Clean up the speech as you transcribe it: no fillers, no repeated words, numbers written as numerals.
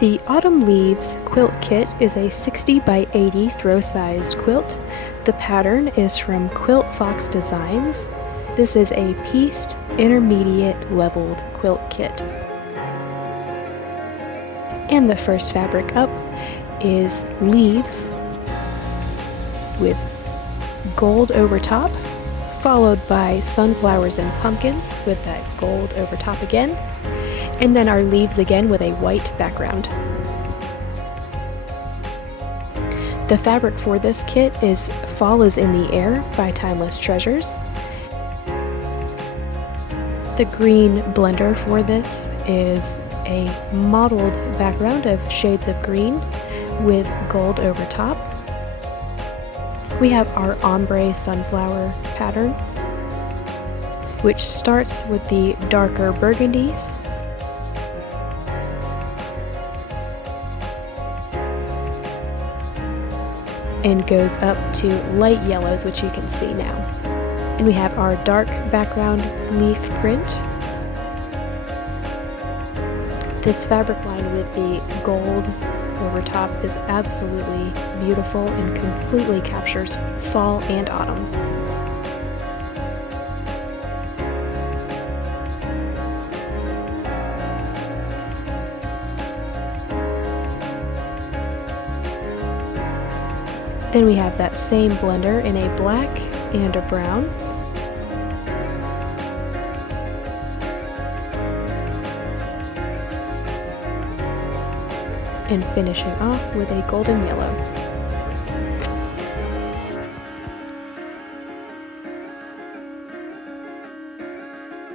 The Autumn Leaves quilt kit is a 60 by 80 throw-sized quilt. The pattern is from QuiltFox Designs. This is a pieced, intermediate leveled quilt kit. And the first fabric up is leaves with gold over top, followed by sunflowers and pumpkins with that gold over top again, and then our leaves again with a white background. The fabric for this kit is Fall is in the Air by Timeless Treasures. The green blender for this is a mottled background of shades of green with gold over top. We have our ombre sunflower pattern, which starts with the darker burgundies and goes up to light yellows, which you can see now. And we have our dark background leaf print. This fabric line with the gold over top is absolutely beautiful and completely captures fall and autumn. Then we have that same blender in a black and a brown. And finishing off with a golden yellow.